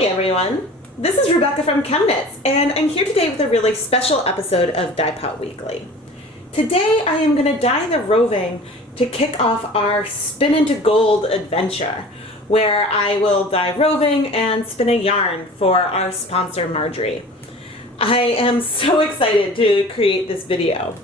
Hi everyone, this is Rebecca from ChemKnits, and I'm here today with a really special episode of Dyepot Weekly. Today I am going to dye the roving to kick off our Spin into Gold adventure, where I will dye roving and spin a yarn for our sponsor Marjorie. I am so excited to create this video.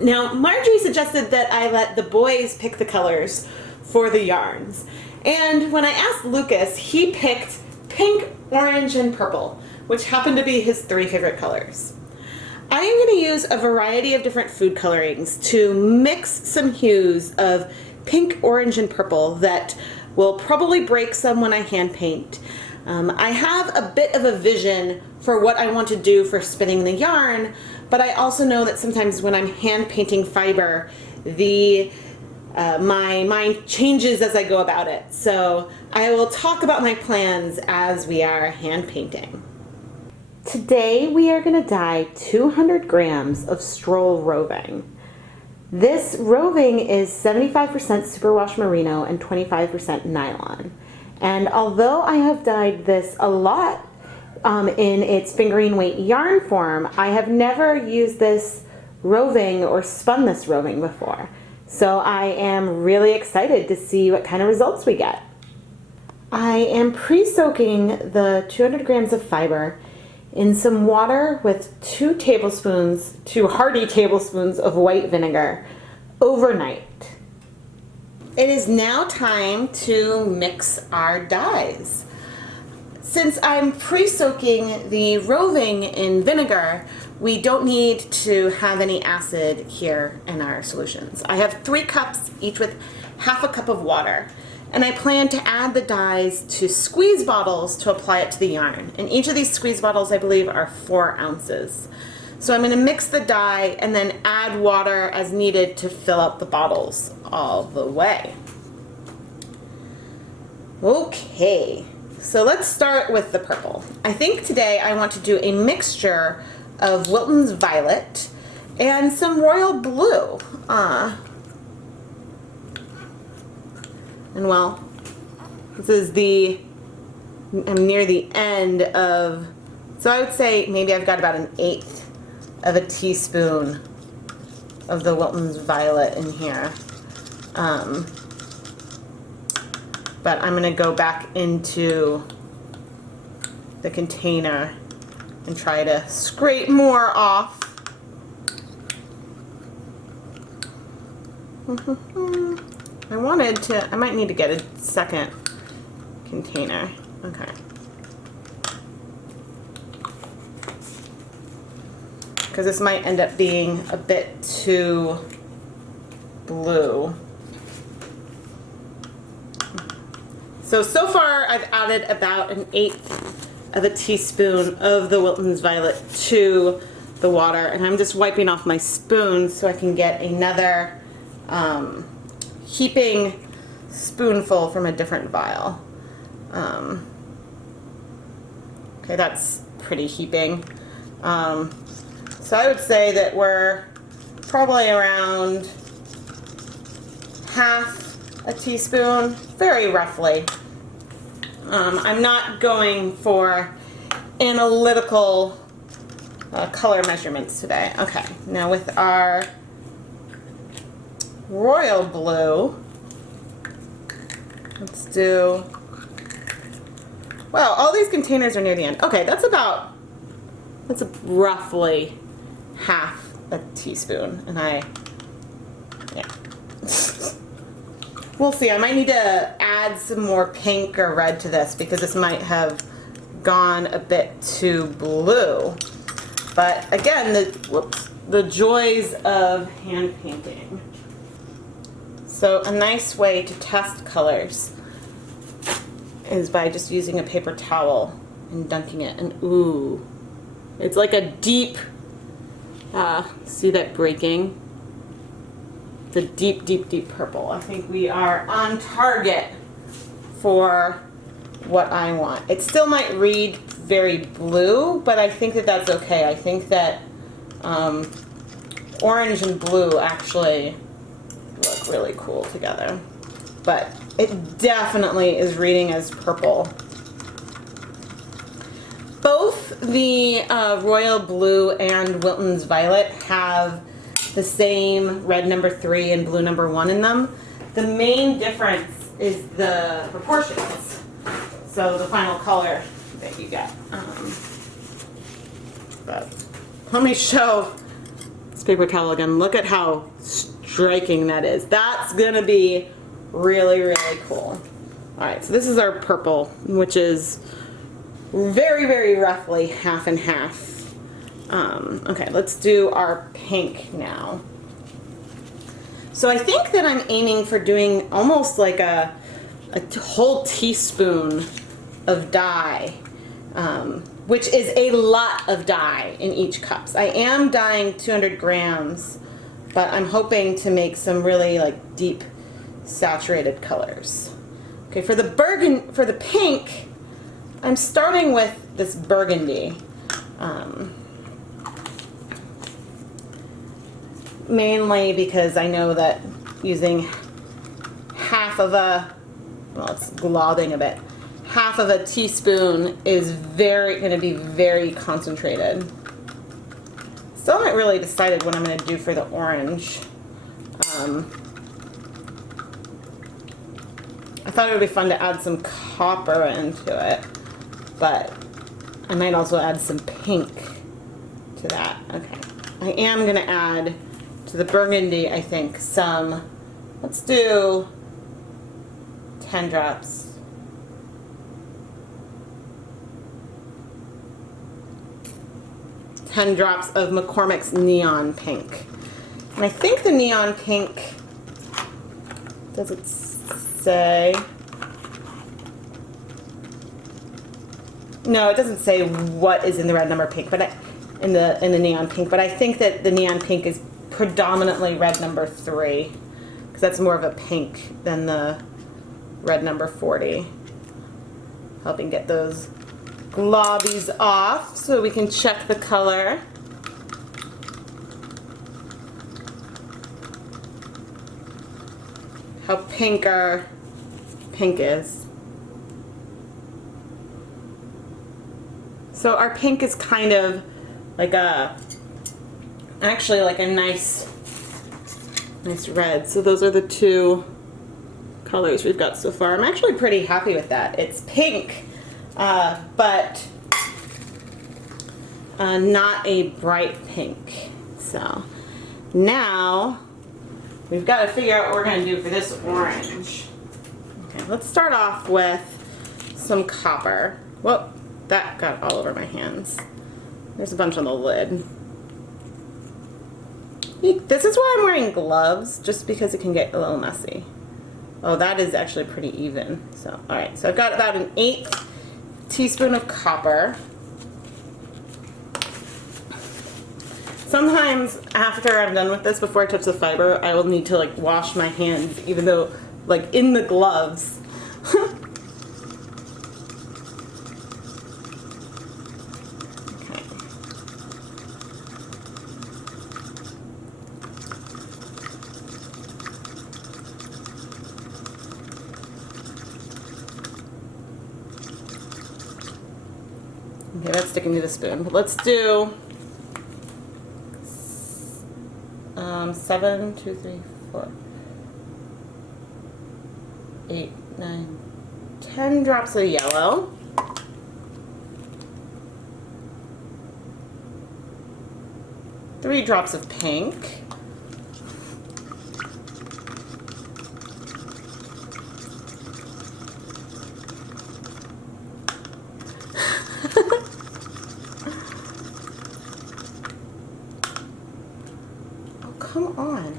Now, Marjorie suggested that I let the boys pick the colors for the yarns. And when I asked Lucas, he picked pink, orange, and purple, which happen to be his three favorite colors. I am going to use a variety of different food colorings to mix some hues of pink, orange, and purple that will probably break some when I hand paint. I have a bit of a vision for what I want to do for spinning the yarn, but I also know that sometimes when I'm hand painting fiber, my mind changes as I go about it. So I will talk about my plans as we are hand painting. Today we are going to dye 200 grams of stroll roving. This roving is 75% Superwash merino and 25% nylon. And although I have dyed this a lot in its fingering weight yarn form, I have never used this roving or spun this roving before. So I am really excited to see what kind of results we get. I am pre-soaking the 200 grams of fiber in some water with 2 hearty tablespoons of white vinegar overnight. It is now time to mix our dyes. Since I'm pre-soaking the roving in vinegar, we don't need to have any acid here in our solutions. I have 3 cups, each with half a cup of water, and I plan to add the dyes to squeeze bottles to apply it to the yarn. And each of these squeeze bottles, I believe, are 4 ounces. So I'm going to mix the dye and then add water as needed to fill up the bottles all the way. Okay, so let's start with the purple. I think today I want to do a mixture of Wilton's Violet and some Royal Blue. And well, this is I'm near the end of, so I would say maybe I've got about 1/8 of a teaspoon of the Wilton's Violet in here. But I'm going to go back into the container and try to scrape more off. I might need to get a second container. Okay. Because this might end up being a bit too blue. So far I've added about 1/8 of a teaspoon of the Wilton's Violet to the water, and I'm just wiping off my spoon so I can get another heaping spoonful from a different vial. Okay, that's pretty heaping. So I would say that we're probably around half a teaspoon, very roughly. I'm not going for analytical color measurements today. Okay, now with our Royal Blue, let's do, well, all these containers are near the end. Okay, that's roughly half a teaspoon, and yeah. We'll see. I might need to add some more pink or red to this because this might have gone a bit too blue. But again, the joys of hand painting. So a nice way to test colors is by just using a paper towel and dunking it. And ooh, it's like a deep, see that breaking? The deep, deep, deep purple. I think we are on target for what I want. It still might read very blue, but I think that that's okay. I think that orange and blue actually look really cool together. But it definitely is reading as purple. Both the Royal Blue and Wilton's Violet have the same red number 3 and blue number 1 in them. The main difference is the proportions. So the final color that you get. But let me show this paper towel again. Look at how striking that is. That's gonna be really, really cool. All right, so this is our purple, which is very, very roughly half and half. Okay, let's do our pink now. So I think that I'm aiming for doing almost like a whole teaspoon of dye, which is a lot of dye in each cups. I am dyeing 200 grams, but I'm hoping to make some really like deep saturated colors. Okay, for the pink, I'm starting with this burgundy. Mainly because I know that using half of a, well, it's globbing a bit, half of a teaspoon is going to be very concentrated. Still haven't really decided what I'm going to do for the orange. I thought it would be fun to add some copper into it, but I might also add some pink to that. Okay, I am going to add to the burgundy, I think, some, let's do 10 drops. Of McCormick's Neon Pink. And I think the Neon Pink, does it say? No, it doesn't say what is in the red number pink, but in the Neon Pink, but I think that the Neon Pink is predominantly red number 3, because that's more of a pink than the red number 40. Helping get those globbies off so we can check the color. How pink our pink is. So our pink is kind of like actually like a nice red. So those are the two colors we've got so far. I'm actually pretty happy with that. It's pink, but not a bright pink. So now we've got to figure out what we're going to do for this orange. Okay, let's start off with some copper. Whoa, that got all over my hands. There's a bunch on the lid. This is why I'm wearing gloves, just because it can get a little messy. Oh, that is actually pretty even. So, all right, so I've got about an 1/8 teaspoon of copper. Sometimes after I'm done with this, before I touch the fiber, I will need to like wash my hands, even though like in the gloves. Okay, that's sticking to the spoon. But let's do 7, 2, 3, 4, 8, 9, 10 drops of yellow. Three drops of pink. Come on.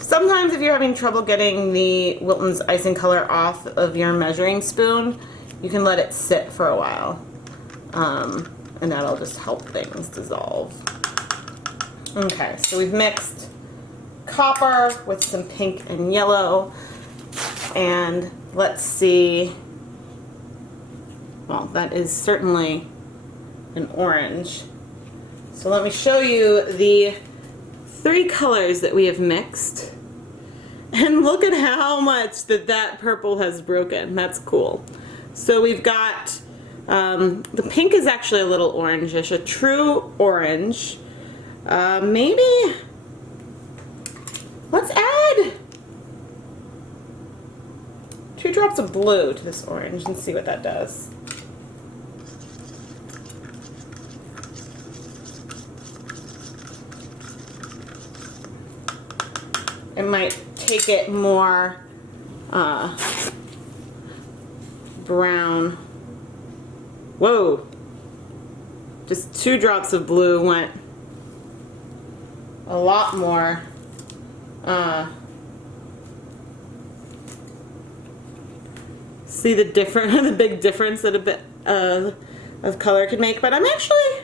Sometimes if you're having trouble getting the Wilton's icing color off of your measuring spoon, you can let it sit for a while. And that'll just help things dissolve. Okay, so we've mixed copper with some pink and yellow. And let's see. Well, that is certainly an orange. So let me show you the 3 colors that we have mixed. And look at how much that purple has broken. That's cool. So we've got, the pink is actually a little orangish, a true orange. Maybe, let's add 2 drops of blue to this orange and see what that does. It might take it more brown. Whoa! Just 2 drops of blue went a lot more. See the the big difference that a bit of color could make, but I'm actually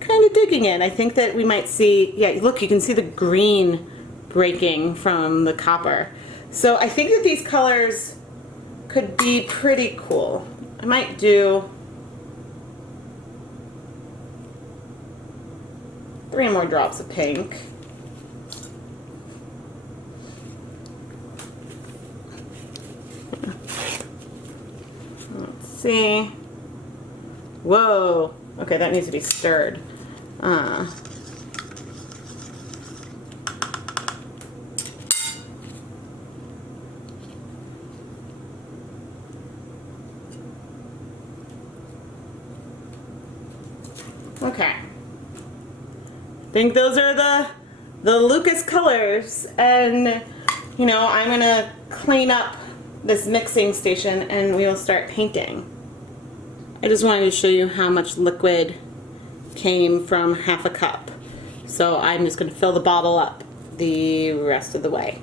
kind of digging it. I think that we might see, yeah, look, you can see the green breaking from the copper. So I think that these colors could be pretty cool. I might do 3 more drops of pink. Let's see. Whoa. Okay, that needs to be stirred. Okay. I think those are the Lucas colors, and you know, I'm gonna clean up this mixing station and we will start painting. I just wanted to show you how much liquid came from half a cup. So I'm just gonna fill the bottle up the rest of the way.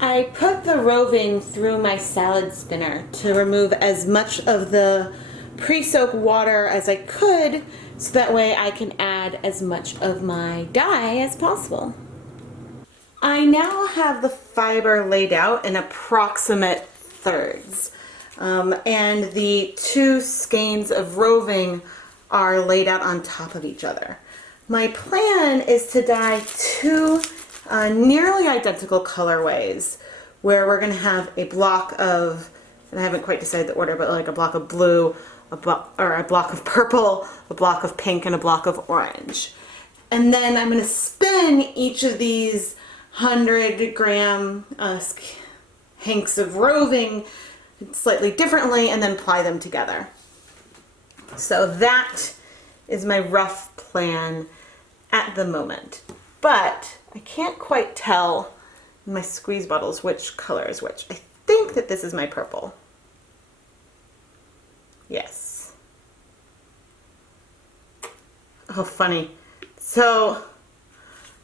I put the Roving through my salad spinner to remove as much of the pre-soaked water as I could, so that way I can add as much of my dye as possible. I now have the fiber laid out in approximate thirds, and the 2 skeins of Roving are laid out on top of each other. My plan is to dye 2 nearly identical colorways, where we're going to have a block of, and I haven't quite decided the order, but like a block of blue, a block of purple, a block of pink, and a block of orange. And then I'm going to spin each of these 100-gram hanks of Roving slightly differently and then apply them together. So that is my rough plan at the moment. But I can't quite tell in my squeeze bottles which color is which. I think that this is my purple. Yes. Oh, funny. So,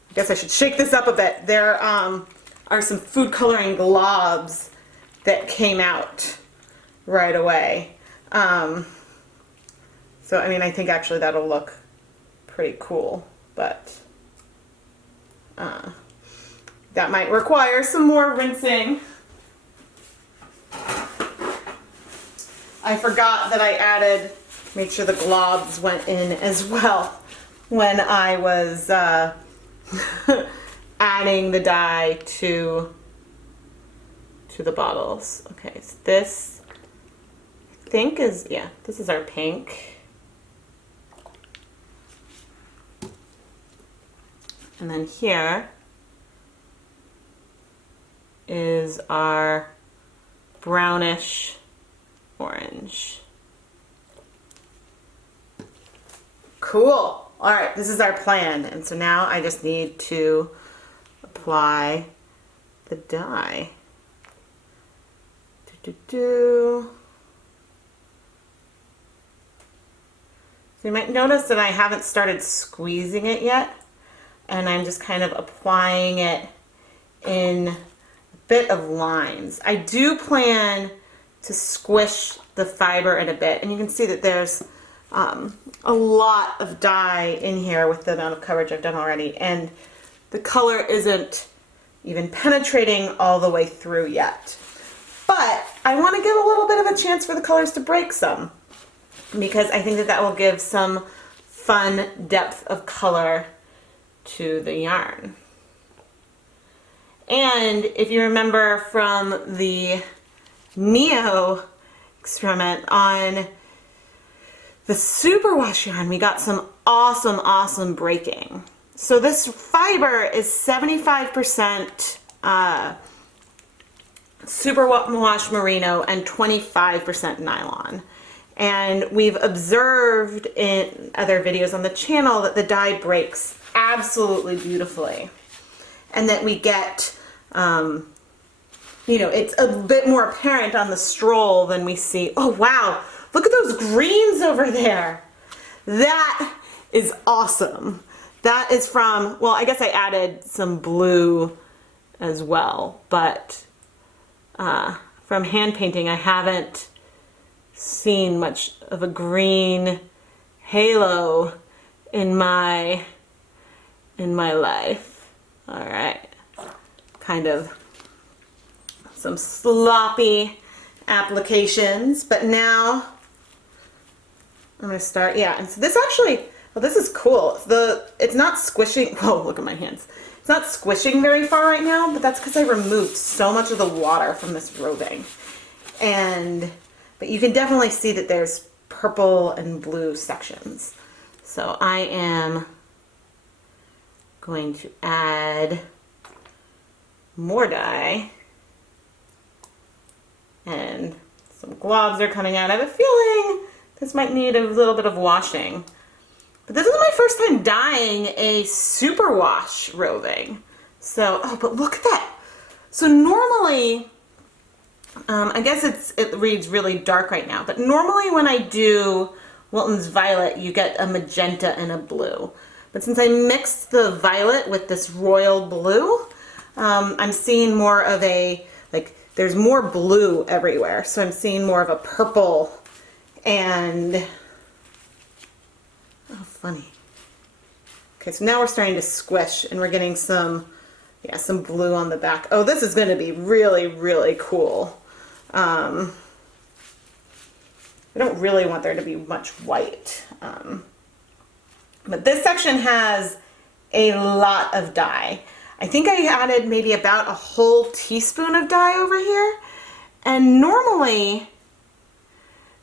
I guess I should shake this up a bit. There are some food coloring globs that came out right away. So, I mean, I think actually that'll look pretty cool, but that might require some more rinsing. I forgot that I made sure the globs went in as well when I was adding the dye to the bottles. Okay, so this I think is, yeah, this is our pink. And then here is our brownish orange. Cool. All right, this is our plan. And so now I just need to apply the dye. So you might notice that I haven't started squeezing it yet, and I'm just kind of applying it in a bit of lines. I do plan to squish the fiber in a bit, and you can see that there's a lot of dye in here with the amount of coverage I've done already, and the color isn't even penetrating all the way through yet. But I want to give a little bit of a chance for the colors to break some, because I think that that will give some fun depth of color to the yarn. And if you remember from the Neo experiment on the Superwash yarn, we got some awesome breaking. So this fiber is 75% Superwash merino and 25% nylon. And we've observed in other videos on the channel that the dye breaks absolutely beautifully. And that we get, you know, it's a bit more apparent on the stroll than we see. Oh wow, look at those greens over there. That is awesome. That is from, well, I guess I added some blue as well, but from hand painting, I haven't seen much of a green halo in my life. All right, kind of some sloppy applications, but now I'm gonna start, yeah, and so this actually, well, this is cool. It's not squishing, whoa, look at my hands. It's not squishing very far right now, but that's because I removed so much of the water from this roving. But you can definitely see that there's purple and blue sections. So I am going to add more dye. And some globs are coming out. I have a feeling this might need a little bit of washing. But this is my first time dyeing a superwash roving. So, oh, but look at that. So normally, I guess it reads really dark right now, but normally when I do Wilton's Violet, you get a magenta and a blue. But since I mixed the violet with this royal blue, I'm seeing more of a, like, there's more blue everywhere. So I'm seeing more of a purple and, oh, funny. Okay, so now we're starting to squish and we're getting some, yeah, some blue on the back. Oh, this is going to be really cool. I don't really want there to be much white. But this section has a lot of dye. I think I added maybe about a whole teaspoon of dye over here. And normally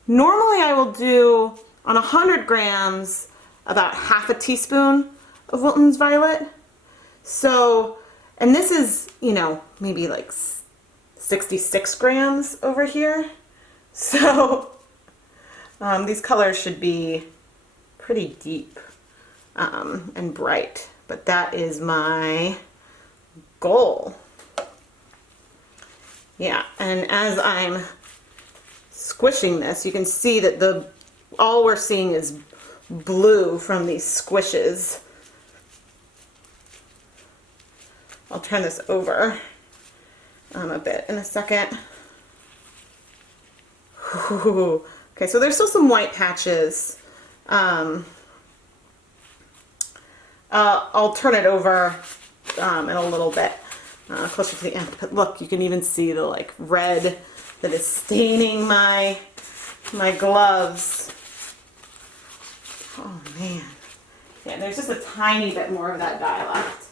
I will do on 100 grams about half a teaspoon of Wilton's Violet. So, and this is, you know, maybe like 66 grams over here. So these colors should be pretty deep and bright, but that is my goal. Yeah, and as I'm squishing this, you can see that all we're seeing is blue from these squishes. I'll turn this over a bit in a second. Ooh. Okay, so there's still some white patches. I'll turn it over in a little bit closer to the end. But look, you can even see the like red that is staining my gloves. Oh man. Yeah, there's just a tiny bit more of that dye left.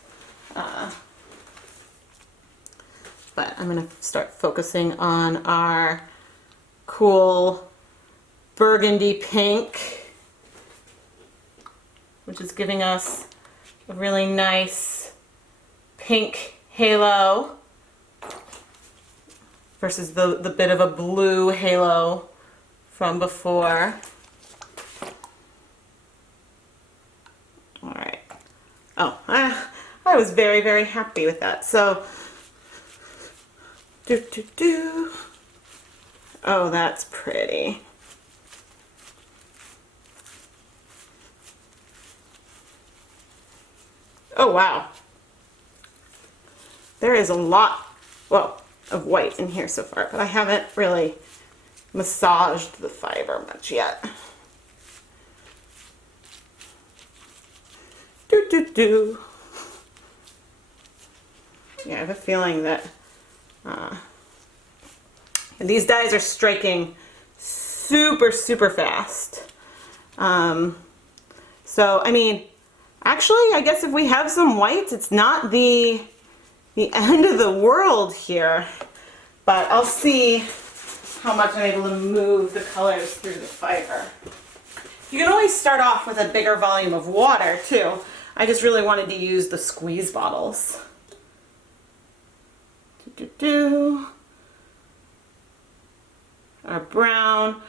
But I'm going to start focusing on our cool burgundy pink, which is giving us a really nice pink halo versus the bit of a blue halo from before. All right. Oh, I was very happy with that. So, oh, that's pretty. Oh, wow. There is a lot, well, of white in here so far, but I haven't really massaged the fiber much yet. Yeah, I have a feeling that and these dyes are striking super fast. So, I mean, actually, I guess if we have some whites, it's not the the end of the world here, but I'll see how much I'm able to move the colors through the fiber. You can always start off with a bigger volume of water too. I just really wanted to use the squeeze bottles. Our brown,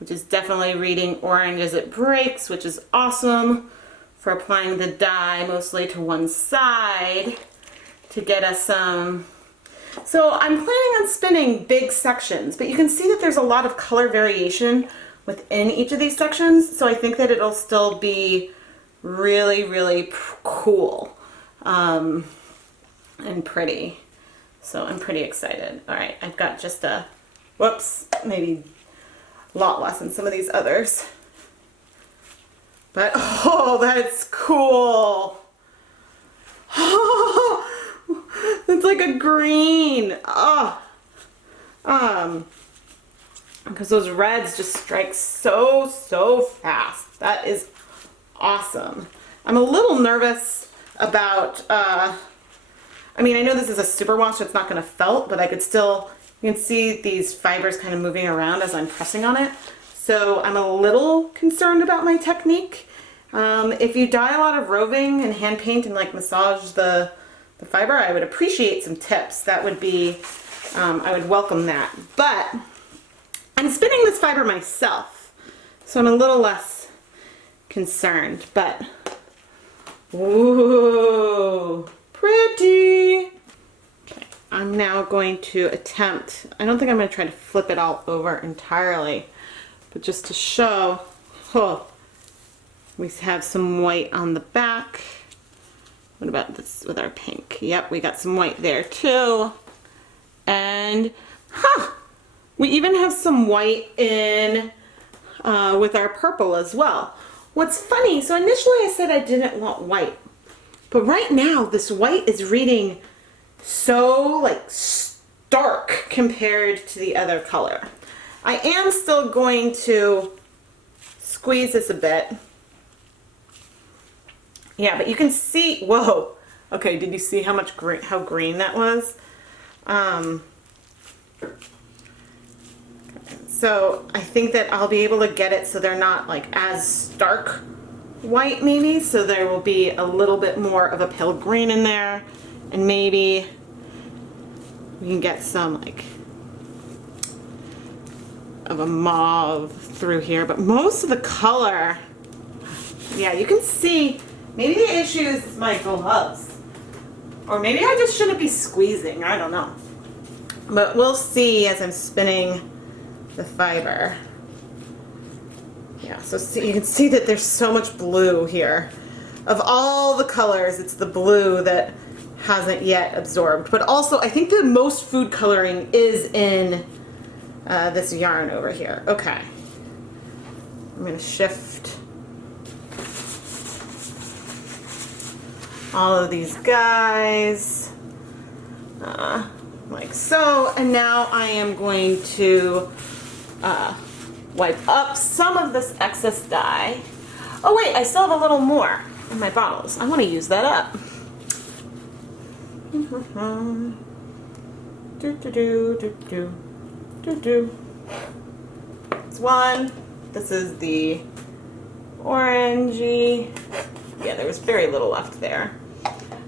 which is definitely reading orange as it breaks, which is awesome for applying the dye mostly to one side to get us some. So I'm planning on spinning big sections, but you can see that there's a lot of color variation within each of these sections, so I think that it'll still be really, really cool and pretty. So I'm pretty excited. All right, I've got just a, whoops, maybe a lot less than some of these others. But, oh, that's cool. Oh, it's like a green. Oh, because those reds just strike so fast. That is awesome. I'm a little nervous about, I mean, I know this is a superwash, so it's not going to felt, but I could still, you can see these fibers kind of moving around as I'm pressing on it. So I'm a little concerned about my technique. If you dye a lot of roving and hand paint and like massage the fiber, I would appreciate some tips. That would be, I would welcome that. But I'm spinning this fiber myself, so I'm a little less concerned, but ooh, pretty. Okay, I'm now going to attempt, I don't think I'm going to try to flip it all over entirely, but just to show, oh, we have some white on the back. What about this with our pink? Yep, we got some white there too. And, we even have some white in with our purple as well. What's funny, so initially I said I didn't want white, but right now this white is reading so like stark compared to the other color. I am still going to squeeze this a bit. Yeah, but you can see, whoa. Okay, did you see how much green, how green that was? So I think that I'll be able to get it so they're not like as stark white maybe, so there will be a little bit more of a pale green in there, and maybe we can get some like of a mauve through here, but most of the color, yeah, you can see, maybe the issue is my gloves, or maybe I just shouldn't be squeezing, I don't know. But we'll see as I'm spinning the fiber. Yeah, so see, you can see that there's so much blue here. Of all the colors, it's the blue that hasn't yet absorbed. But also, I think the most food coloring is in this yarn over here. Okay. I'm going to shift all of these guys like so, and now I am going to wipe up some of this excess dye. Oh wait, I still have a little more in my bottles. I want to use that up. It's one. This is the orangey. Yeah, there was very little left there.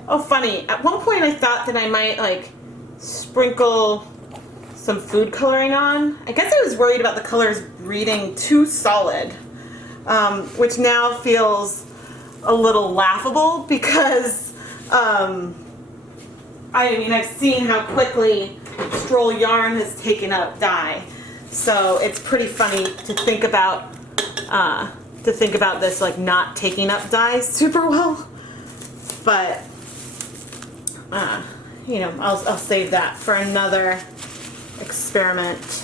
Oh, funny. At one point I thought that I might like sprinkle some food coloring on. I guess I was worried about the colors reading too solid, which now feels a little laughable because I mean, I've seen how quickly Stroll yarn has taken up dye, so it's pretty funny to think about this like not taking up dye super well, but you know, I'll save that for another experiment.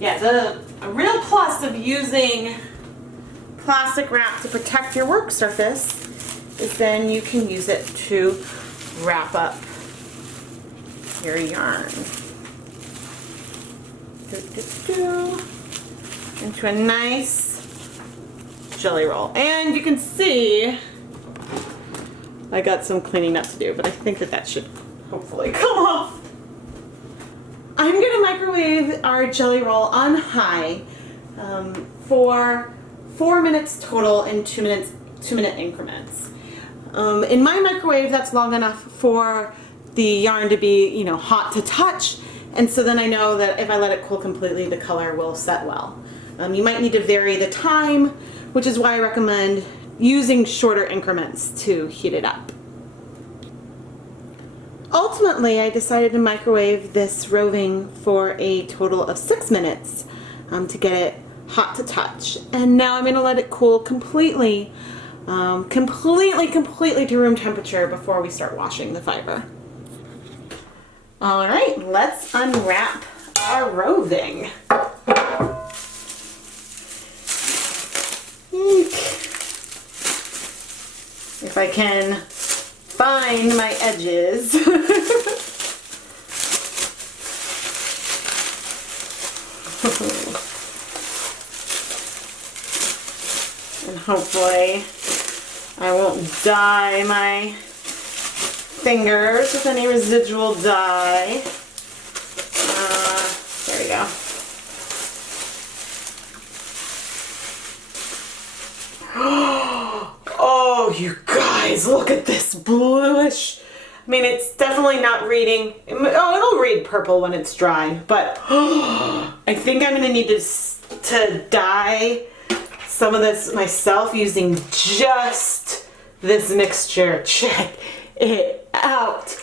Yeah, a real plus of using plastic wrap to protect your work surface is then you can use it to wrap up your yarn. Into a nice jelly roll. And you can see I got some cleaning up to do, but I think that should hopefully come off. I'm gonna microwave our jelly roll on high for 4 minutes total in 2-minute increments. In my microwave, that's long enough for the yarn to be, you know, hot to touch, and so then I know that if I let it cool completely, the color will set well. You might need to vary the time, which is why I recommend using shorter increments to heat it up. Ultimately, I decided to microwave this roving for a total of 6 minutes to get it hot to touch. And now I'm going to let it cool completely to room temperature before we start washing the fiber. All right, let's unwrap our roving. If I can find my edges. And hopefully I won't dye my fingers with any residual dye. There we go. Oh, you guys, look at this bluish. I mean, it's definitely not reading. Oh, it'll read purple when it's dry, but I think I'm gonna need to dye some of this myself using just this mixture. Check it out.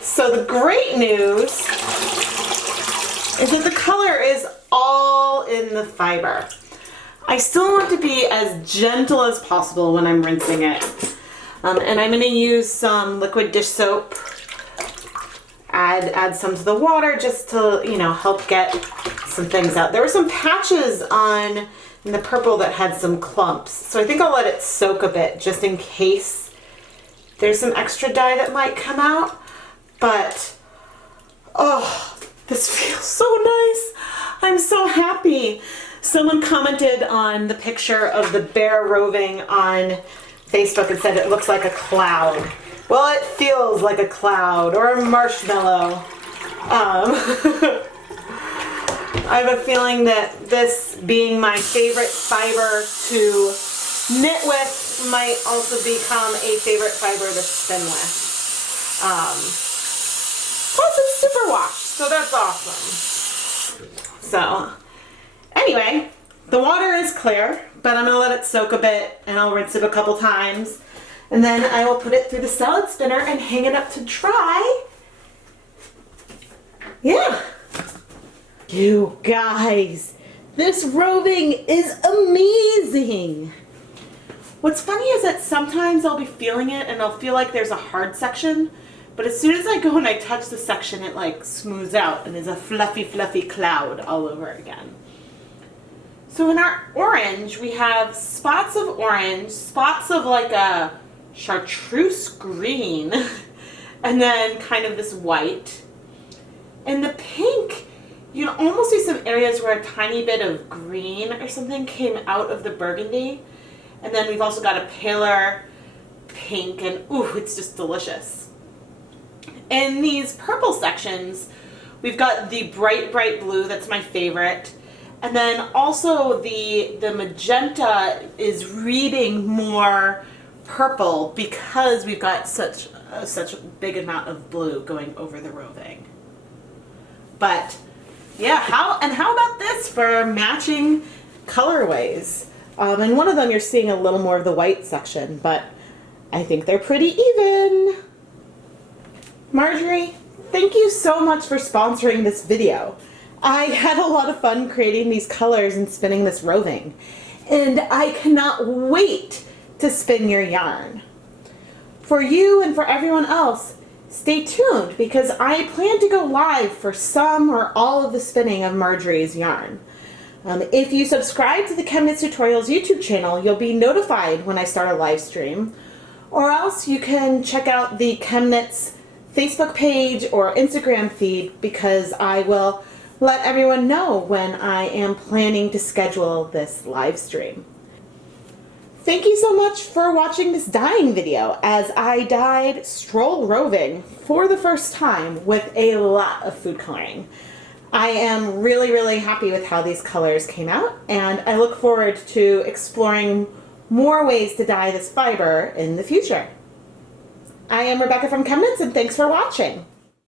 So the great news is that the color is all in the fiber. I still want to be as gentle as possible when I'm rinsing it. And I'm going to use some liquid dish soap, add some to the water just to, you know, help get some things out. There were some patches on in the purple that had some clumps, so I think I'll let it soak a bit just in case there's some extra dye that might come out. But, oh, this feels so nice. I'm so happy. Someone commented on the picture of the bear roving on Facebook and said it looks like a cloud. Well, it feels like a cloud or a marshmallow. I have a feeling that this being my favorite fiber to knit with might also become a favorite fiber to spin with. Plus it's Superwash, so that's awesome. So anyway, the water is clear, but I'm going to let it soak a bit and I'll rinse it a couple times. And then I will put it through the salad spinner and hang it up to dry. Yeah. You guys, this roving is amazing. What's funny is that sometimes I'll be feeling it and I'll feel like there's a hard section, but as soon as I go and I touch the section, it like smooths out and is a fluffy, fluffy cloud all over again. So in our orange, we have spots of orange, spots of like a chartreuse green, and then kind of this white. And the pink, you can almost see some areas where a tiny bit of green or something came out of the burgundy. And then we've also got a paler pink, and ooh, it's just delicious. In these purple sections, we've got the bright, bright blue, that's my favorite. And then also the magenta is reading more purple because we've got such a big amount of blue going over the roving. But yeah, how about this for matching colorways? And one of them you're seeing a little more of the white section, but I think they're pretty even. Marjorie, thank you so much for sponsoring this video. I had a lot of fun creating these colors and spinning this roving, and I cannot wait to spin your yarn. For you and for everyone else, stay tuned because I plan to go live for some or all of the spinning of Marjorie's yarn. If you subscribe to the ChemKnits Tutorials YouTube channel, you'll be notified when I start a live stream, or else you can check out the ChemKnits Facebook page or Instagram feed because I will let everyone know when I am planning to schedule this live stream. Thank you so much for watching this dyeing video as I dyed Stroll Roving for the first time with a lot of food coloring. I am really happy with how these colors came out, and I look forward to exploring more ways to dye this fiber in the future. I am Rebecca from ChemKnits, and thanks for watching.